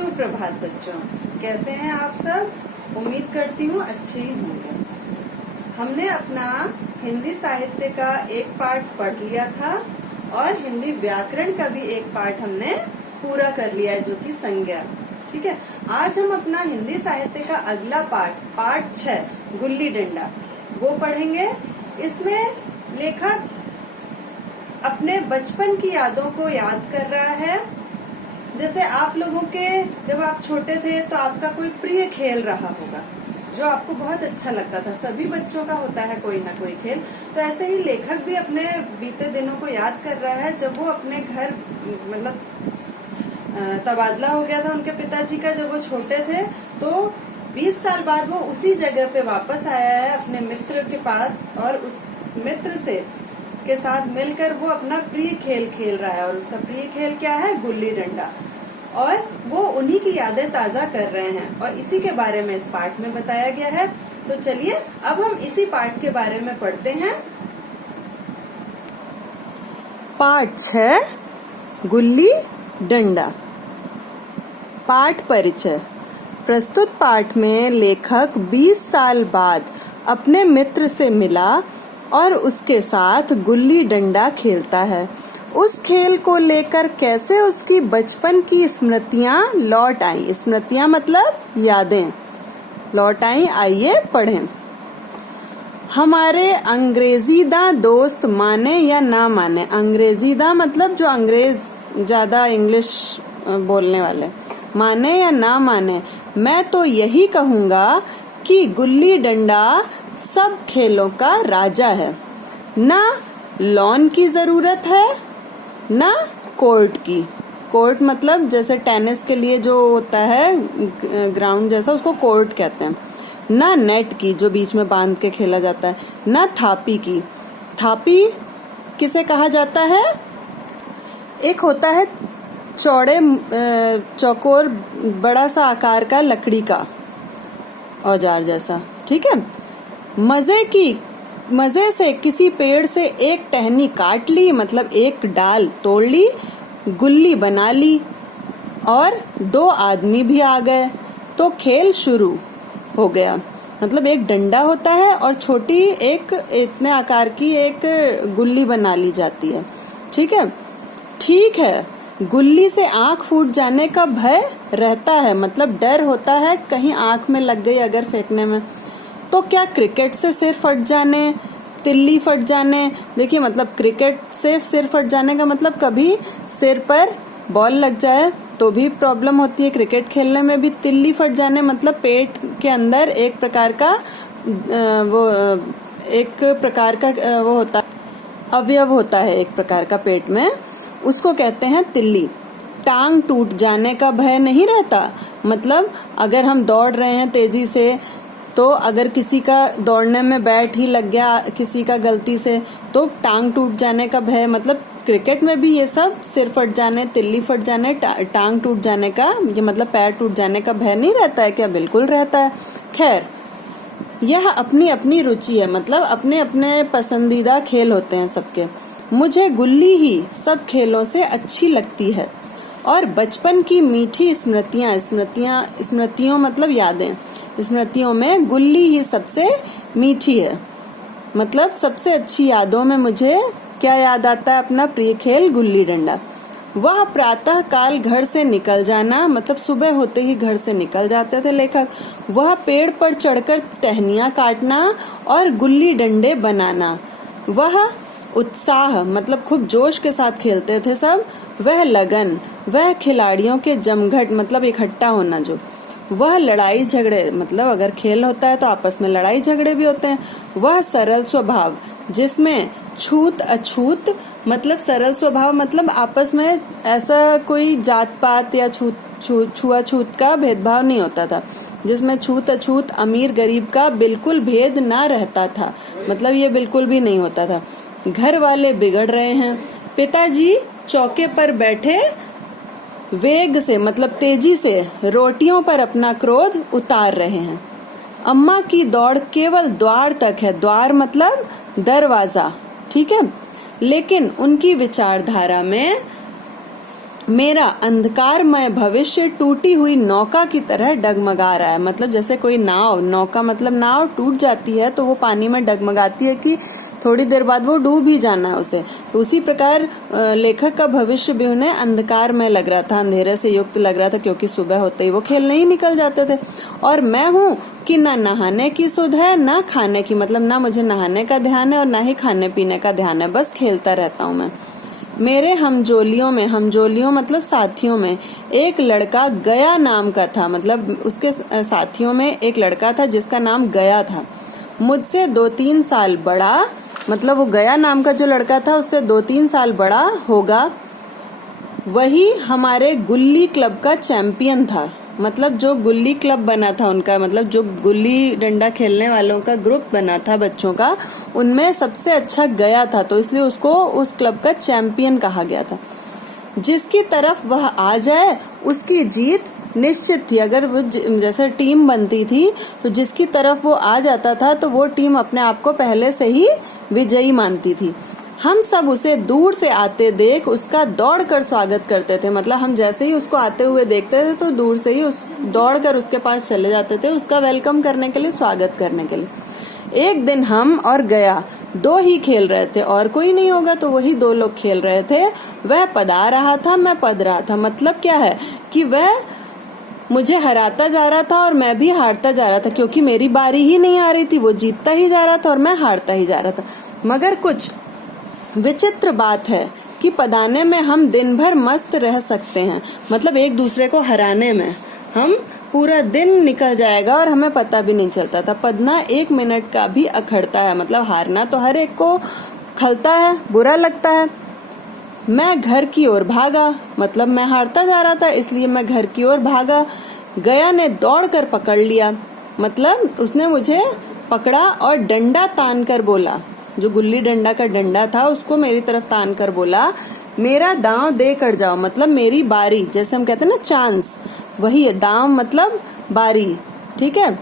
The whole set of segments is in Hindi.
सुप्रभात बच्चों, कैसे हैं आप सब? उम्मीद करती हूँ अच्छे ही होंगे। हमने अपना हिंदी साहित्य का एक पाठ पढ़ लिया था और हिंदी व्याकरण का भी एक पाठ हमने पूरा कर लिया है, जो कि संज्ञा। ठीक है, आज हम अपना हिंदी साहित्य का अगला पाठ 6 गुल्ली डंडा वो पढ़ेंगे। इसमें लेखक अपने बचपन की यादों को याद कर रहा है। जैसे आप लोगों के जब आप छोटे थे तो आपका कोई प्रिय खेल रहा होगा जो आपको बहुत अच्छा लगता था। सभी बच्चों का होता है कोई ना कोई खेल। तो ऐसे ही लेखक भी अपने बीते दिनों को याद कर रहा है, जब वो अपने घर मतलब तबादला हो गया था उनके पिताजी का जब वो छोटे थे, तो 20 साल बाद वो उसी जगह पे वापस आया है अपने मित्र के पास, और उस मित्र के साथ मिलकर वो अपना प्रिय खेल खेल रहा है। और उसका प्रिय खेल क्या है? गुल्ली डंडा। और वो उन्हीं की यादें ताजा कर रहे हैं और इसी के बारे में इस पाठ में बताया गया है। तो चलिए अब हम इसी पाठ के बारे में पढ़ते हैं। पाठ 6 गुल्ली डंडा। पाठ परिचय। प्रस्तुत पाठ में लेखक 20 साल बाद अपने मित्र से मिला और उसके साथ गुल्ली डंडा खेलता है। उस खेल को लेकर कैसे उसकी बचपन की स्मृतियां लौट आई। स्मृतियां मतलब यादें लौट आई। आइए पढ़ें। हमारे अंग्रेजीदा दोस्त माने या ना माने। अंग्रेजीदा मतलब जो अंग्रेज ज्यादा इंग्लिश बोलने वाले। माने या ना माने, मैं तो यही कहूँगा कि गुल्ली डंडा सब खेलों का राजा है। ना लॉन की जरूरत है ना कोर्ट की। कोर्ट मतलब जैसे टेनिस के लिए जो होता है ग्राउंड जैसा, उसको कोर्ट कहते हैं। ना नेट की जो बीच में बांध के खेला जाता है। ना थापी की। थापी किसे कहा जाता है? एक होता है चौड़े चौकोर बड़ा सा आकार का लकड़ी का औजार जैसा। ठीक है। मजे से किसी पेड़ से एक टहनी काट ली, मतलब एक डाल तोड़ ली, गुल्ली बना ली और 2 आदमी भी आ गए तो खेल शुरू हो गया। मतलब एक डंडा होता है और छोटी एक इतने आकार की एक गुल्ली बना ली जाती है। ठीक है, गुल्ली से आंख फूट जाने का भय रहता है, मतलब डर होता है कहीं आंख में लग गई अगर फेंकने में। तो क्या क्रिकेट से सिर फट जाने, तिल्ली फट जाने। देखिए, मतलब क्रिकेट से सिर फट जाने का मतलब कभी सिर पर बॉल लग जाए तो भी प्रॉब्लम होती है। क्रिकेट खेलने में भी तिल्ली फट जाने मतलब पेट के अंदर एक प्रकार का वो होता अवयव होता है एक प्रकार का पेट में, उसको कहते हैं तिल्ली। टांग टूट जाने का भय नहीं रहता, मतलब अगर हम दौड़ रहे हैं तेजी से तो अगर किसी का दौड़ने में बैट ही लग गया किसी का गलती से तो टांग टूट जाने का भय। मतलब क्रिकेट में भी ये सब सिर फट जाने, तिल्ली फट जाने, टांग टूट जाने का, ये मतलब पैर टूट जाने का भय नहीं रहता है क्या? बिल्कुल रहता है। खैर, यह अपनी अपनी रुचि है, मतलब अपने अपने पसंदीदा खेल होते हैं सबके। मुझे गुल्ली ही सब खेलों से अच्छी लगती है और बचपन की मीठी स्मृतियों मतलब यादें, स्मृतियों में गुल्ली ही सबसे मीठी है। मतलब सबसे अच्छी यादों में मुझे क्या याद आता है? अपना प्रिय खेल गुल्ली डंडा। वह प्रातः काल घर से निकल जाना, मतलब सुबह होते ही घर से निकल जाते थे लेखक। वह पेड़ पर चढ़कर टहनियां काटना और गुल्ली डंडे बनाना। वह उत्साह, मतलब खूब जोश के साथ खेलते थे सब। वह लगन, वह खिलाड़ियों के जमघट, मतलब इकट्ठा होना जो। वह लड़ाई झगड़े, मतलब अगर खेल होता है तो आपस में लड़ाई झगड़े भी होते हैं। वह सरल स्वभाव जिसमें छूत अछूत, मतलब सरल स्वभाव मतलब आपस में ऐसा कोई जात पात या छुआछूत का भेदभाव नहीं होता था, जिसमें छूत अछूत अमीर गरीब का बिल्कुल भेद ना रहता था, मतलब ये बिल्कुल भी नहीं होता था। घर वाले बिगड़ रहे हैं। पिताजी चौके पर बैठे वेग से, मतलब तेजी से रोटियों पर अपना क्रोध उतार रहे हैं। अम्मा की दौड़ केवल द्वार तक है। द्वार मतलब दरवाजा। ठीक है, लेकिन उनकी विचारधारा में मेरा अंधकारमय भविष्य टूटी हुई नौका की तरह डगमगा रहा है। मतलब जैसे कोई नाव, नौका मतलब नाव टूट जाती है तो वो पानी में डगमगाती है कि थोड़ी देर बाद वो डूब ही जाना है उसे। तो उसी प्रकार लेखक का भविष्य भी उन्हें अंधकार में लग रहा था, अंधेरे से युक्त लग रहा था, क्योंकि सुबह होते ही वो खेलने ही निकल जाते थे। और मैं हूँ कि ना नहाने की सुध है ना खाने की, मतलब ना मुझे नहाने का ध्यान है और ना ही खाने पीने का ध्यान है, बस खेलता रहता हूँ मैं। मेरे हमजोलियों में, हमजोलियों मतलब साथियों में, एक लड़का गया नाम का था। मतलब उसके साथियों में एक लड़का था जिसका नाम गया था। मुझसे 2-3 साल बड़ा, मतलब वो गया नाम का जो लड़का था उससे 2-3 साल बड़ा होगा। वही हमारे गुल्ली क्लब का चैंपियन था। मतलब जो गुल्ली क्लब बना था उनका, मतलब जो गुल्ली डंडा खेलने वालों का ग्रुप बना था बच्चों का, उनमें सबसे अच्छा गया था, तो इसलिए उसको उस क्लब का चैंपियन कहा गया था। जिसकी तरफ वह आ जाए उसकी जीत निश्चित थी। अगर वो जैसे टीम बनती थी तो जिसकी तरफ वो आ जाता था तो वो टीम अपने आप को पहले से ही विजयी मानती थी। हम सब उसे दूर से आते देख उसका दौड़कर स्वागत करते थे। मतलब हम जैसे ही उसको आते हुए देखते थे तो दूर से ही दौड़कर उसके पास चले जाते थे, उसका वेलकम करने के लिए, स्वागत करने के लिए। एक दिन हम और गया 2 ही खेल रहे थे, और कोई नहीं होगा तो वही 2 लोग खेल रहे थे। वह पदा रहा था, मैं पद रहा था। मतलब क्या है कि वह मुझे हराता जा रहा था और मैं भी हारता जा रहा था, क्योंकि मेरी बारी ही नहीं आ रही थी। वो जीतता ही जा रहा था और मैं हारता ही जा रहा था। मगर कुछ विचित्र बात है कि पदाने में हम दिन भर मस्त रह सकते हैं। मतलब एक दूसरे को हराने में हम पूरा दिन निकल जाएगा और हमें पता भी नहीं चलता था। पदना 1 मिनट का भी अखड़ता है। मतलब हारना तो हर एक को खलता है, बुरा लगता है। मैं घर की ओर भागा, मतलब मैं हारता जा रहा था इसलिए मैं घर की ओर भागा। गया ने दौड़कर पकड़ लिया, मतलब उसने मुझे पकड़ा और डंडा तान कर बोला, जो गुल्ली डंडा का डंडा था उसको मेरी तरफ तान कर बोला, मेरा दांव दे कर जाओ। मतलब मेरी बारी, जैसे हम कहते हैं ना चांस, वही है दांव मतलब बारी। ठीक है,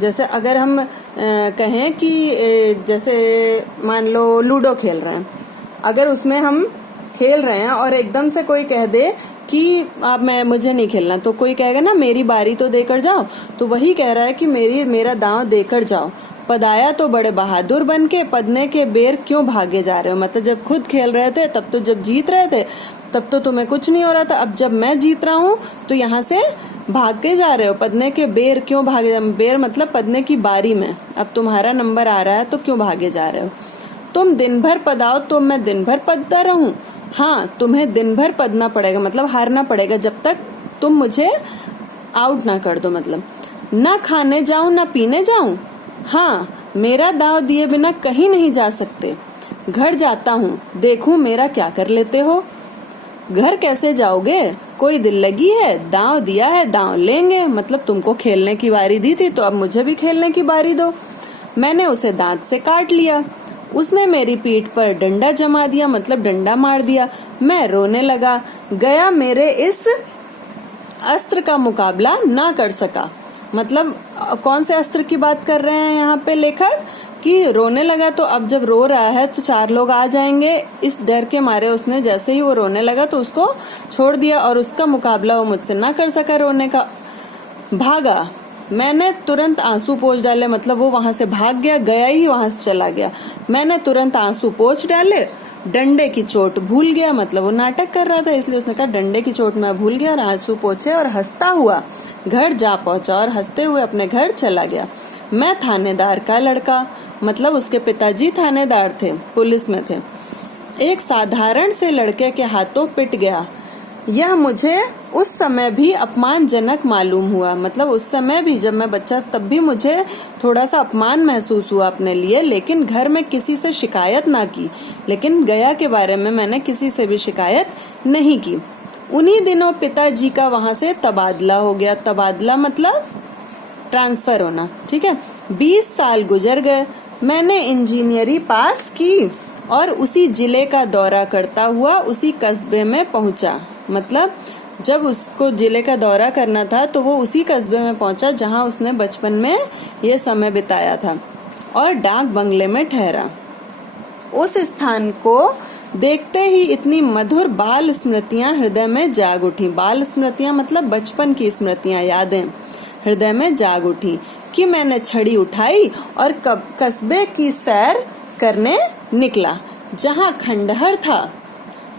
जैसे अगर हम कहें कि जैसे मान लो लूडो खेल रहे हैं, अगर उसमें हम खेल रहे हैं और एकदम से कोई कह दे कि अब मुझे नहीं खेलना, तो कोई कहेगा ना मेरी बारी तो देकर जाओ। तो वही कह रहा है कि मेरा दांव देकर जाओ। पदाया तो बड़े बहादुर बन के पदने के बेर क्यों भागे जा रहे हो। मतलब जब खुद खेल रहे थे तब तो, जब जीत रहे थे तब तो तुम्हें कुछ नहीं हो रहा था, अब जब मैं जीत रहा हूँ तो यहाँ से भाग के जा रहे हो। पदने के बेर क्यों भागे, बेर मतलब पदने की बारी में, अब तुम्हारा नंबर आ रहा है तो क्यों भागे जा रहे हो। तुम दिन भर पदाओ तो मैं दिन भर पदता रहूं। हाँ, तुम्हें दिन भर पदना पड़ेगा, मतलब हारना पड़ेगा जब तक तुम मुझे आउट ना कर दो। मतलब ना खाने जाऊं ना पीने जाऊं, हाँ मेरा दांव दिए बिना कहीं नहीं जा सकते। घर जाता हूँ, देखूं मेरा क्या कर लेते हो। घर कैसे जाओगे, कोई दिल लगी है, दांव दिया है दांव लेंगे। मतलब तुमको खेलने की बारी दी थी तो अब मुझे भी खेलने की बारी दो। मैंने उसे दांत से काट लिया, उसने मेरी पीठ पर डंडा जमा दिया, मतलब डंडा मार दिया। मैं रोने लगा, गया मेरे इस अस्त्र का मुकाबला ना कर सका। मतलब कौन से अस्त्र की बात कर रहे हैं यहाँ पे लेखक, कि रोने लगा, तो अब जब रो रहा है तो 4 लोग आ जाएंगे, इस डर के मारे उसने जैसे ही वो रोने लगा तो उसको छोड़ दिया और उसका मुकाबला वो मुझसे ना कर सका रोने का। भागा, मैंने तुरंत आंसू पोंछ डाले, मतलब वो वहां से भाग गया, गया ही वहां से चला गया। मैंने तुरंत आंसू पोंछ डाले, डंडे की चोट भूल गया, मतलब वो नाटक कर रहा था इसलिए उसने कहा डंडे की चोट मैं भूल गया, और आंसू पोंछे और हंसता हुआ घर जा पहुंचा और हंसते हुए अपने घर चला गया। मैं थानेदार का लड़का, मतलब उसके पिताजी थानेदार थे, पुलिस में थे, एक साधारण से लड़के के हाथों पिट गया। यह मुझे उस समय भी अपमानजनक मालूम हुआ। मतलब उस समय भी जब मैं बच्चा तब भी मुझे थोड़ा सा अपमान महसूस हुआ अपने लिए, लेकिन घर में किसी से शिकायत ना की। लेकिन गया के बारे में मैंने किसी से भी शिकायत नहीं की। उन्हीं दिनों पिताजी का वहां से तबादला हो गया। तबादला मतलब ट्रांसफर होना, ठीक है। 20 साल गुजर गए, मैंने इंजीनियरिंग पास की और उसी जिले का दौरा करता हुआ उसी कस्बे में पहुंचा। मतलब जब उसको जिले का दौरा करना था तो वो उसी कस्बे में पहुंचा जहां उसने बचपन में ये समय बिताया था, और डाक बंगले में ठहरा। उस स्थान को देखते ही इतनी मधुर बाल स्मृतियां हृदय में जाग उठी। बाल स्मृतियां मतलब बचपन की स्मृतियां, यादें हृदय में जाग उठी कि मैंने छड़ी उठाई और कस्बे की सैर करने निकला। जहाँ खंडहर था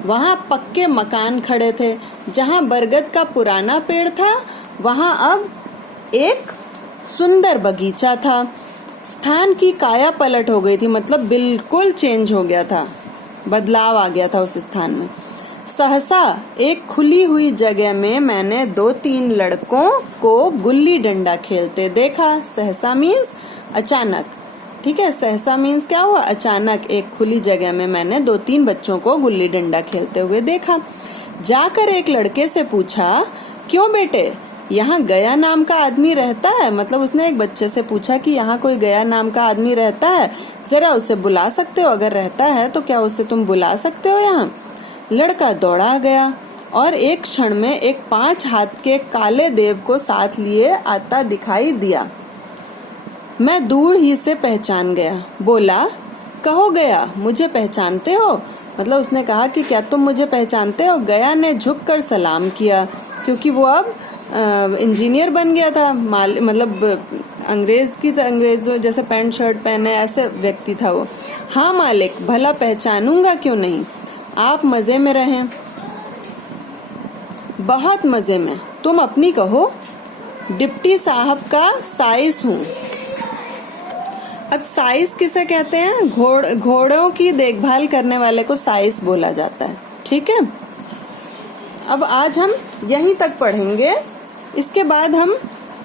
वहाँ पक्के मकान खड़े थे, जहाँ बरगद का पुराना पेड़ था वहाँ अब एक सुंदर बगीचा था। स्थान की काया पलट हो गई थी, मतलब बिल्कुल चेंज हो गया था, बदलाव आ गया था उस स्थान में। सहसा एक खुली हुई जगह में मैंने 2-3 लड़कों को गुल्ली डंडा खेलते देखा। सहसा मीन्स अचानक, ठीक है। सहसा मीन्स क्या हुआ, अचानक। एक खुली जगह में मैंने 2-3 बच्चों को गुल्ली डंडा खेलते हुए देखा। जाकर एक लड़के से पूछा, क्यों बेटे, यहाँ गया नाम का आदमी रहता है? मतलब उसने एक बच्चे से पूछा कि यहाँ कोई गया नाम का आदमी रहता है, जरा उसे बुला सकते हो? अगर रहता है तो क्या उसे तुम बुला सकते हो यहाँ? लड़का दौड़ा गया और एक क्षण में एक 5 हाथ के काले देव को साथ लिए आता दिखाई दिया। मैं दूर ही से पहचान गया। बोला, कहो गया, मुझे पहचानते हो? मतलब उसने कहा कि क्या तुम मुझे पहचानते हो? गया ने झुककर सलाम किया, क्योंकि वो अब इंजीनियर बन गया था। मतलब अंग्रेज जैसे पैंट शर्ट पहने ऐसे व्यक्ति था वो। हाँ मालिक, भला पहचानूंगा क्यों नहीं। आप मजे में रहें। बहुत मजे में। तुम अपनी कहो। डिप्टी साहब का साइस हूँ। अब साइस किसे कहते हैं? घोड़ों की देखभाल करने वाले को साइस बोला जाता है, ठीक है। अब आज हम यहीं तक पढ़ेंगे। इसके बाद हम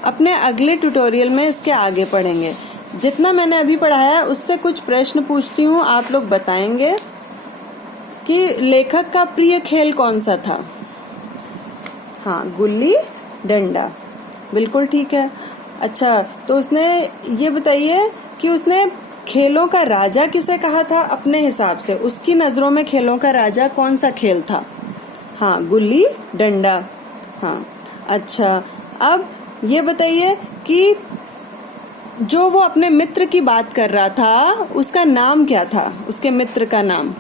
अपने अगले ट्यूटोरियल में इसके आगे पढ़ेंगे। जितना मैंने अभी पढ़ाया है उससे कुछ प्रश्न पूछती हूँ, आप लोग बताएंगे कि लेखक का प्रिय खेल कौन सा था। हाँ, गुल्ली डंडा, बिल्कुल ठीक है। अच्छा, तो उसने ये बताइए कि उसने खेलों का राजा किसे कहा था अपने हिसाब से? उसकी नजरों में खेलों का राजा कौन सा खेल था? हाँ, गुल्ली डंडा। हाँ, अच्छा, अब ये बताइए कि जो वो अपने मित्र की बात कर रहा था उसका नाम क्या था? उसके मित्र का नाम?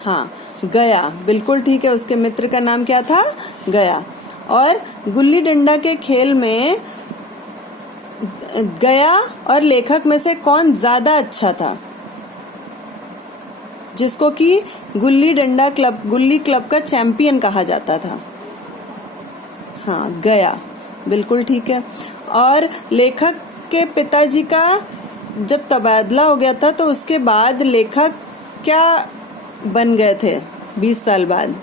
हाँ, गया, बिल्कुल ठीक है। उसके मित्र का नाम क्या था? गया। और गुल्ली डंडा के खेल में गया और लेखक में से कौन ज्यादा अच्छा था, जिसको कि गुल्ली क्लब का चैंपियन कहा जाता था? हाँ, गया, बिल्कुल ठीक है। और लेखक के पिताजी का जब तबादला हो गया था तो उसके बाद लेखक क्या बन गए थे 20 साल बाद?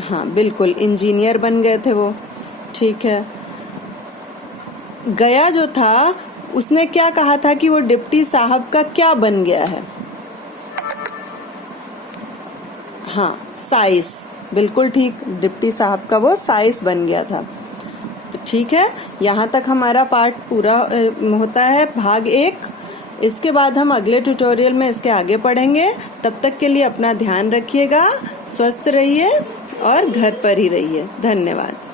हाँ, बिल्कुल, इंजीनियर बन गए थे वो, ठीक है। गया जो था उसने क्या कहा था कि वो डिप्टी साहब का क्या बन गया है? हाँ, साइस, बिल्कुल ठीक। डिप्टी साहब का वो साइस बन गया था। तो ठीक है, यहाँ तक हमारा पार्ट पूरा होता है, भाग 1। इसके बाद हम अगले ट्यूटोरियल में इसके आगे पढ़ेंगे। तब तक के लिए अपना ध्यान रखिएगा, स्वस्थ रहिए और घर पर ही रहिए। धन्यवाद।